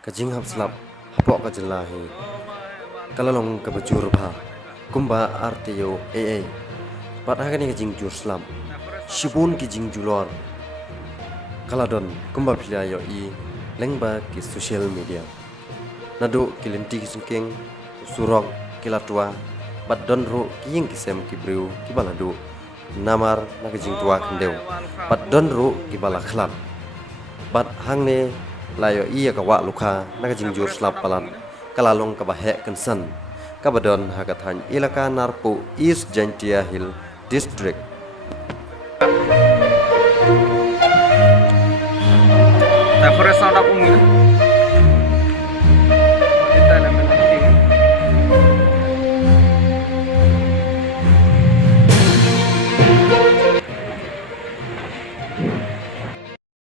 kajing hap slap hapok kajelahi kalalong kabajur bha kumba artiyo patah kani kajing jur slam shibun kijing julor kaladon kumba philayo lengba ki social media nado kilinti kisungking surok kilatwa badon ro kiying kisem kibriu kibaladu namar nakajing tua kendeu badon ro kibala khlan bad hangne layo kawa luka nakajing jur slap palan kalalong kabahek kensan kabadon hakathan ilaka narpo East Jaintia Hill District. Nah, forest sound up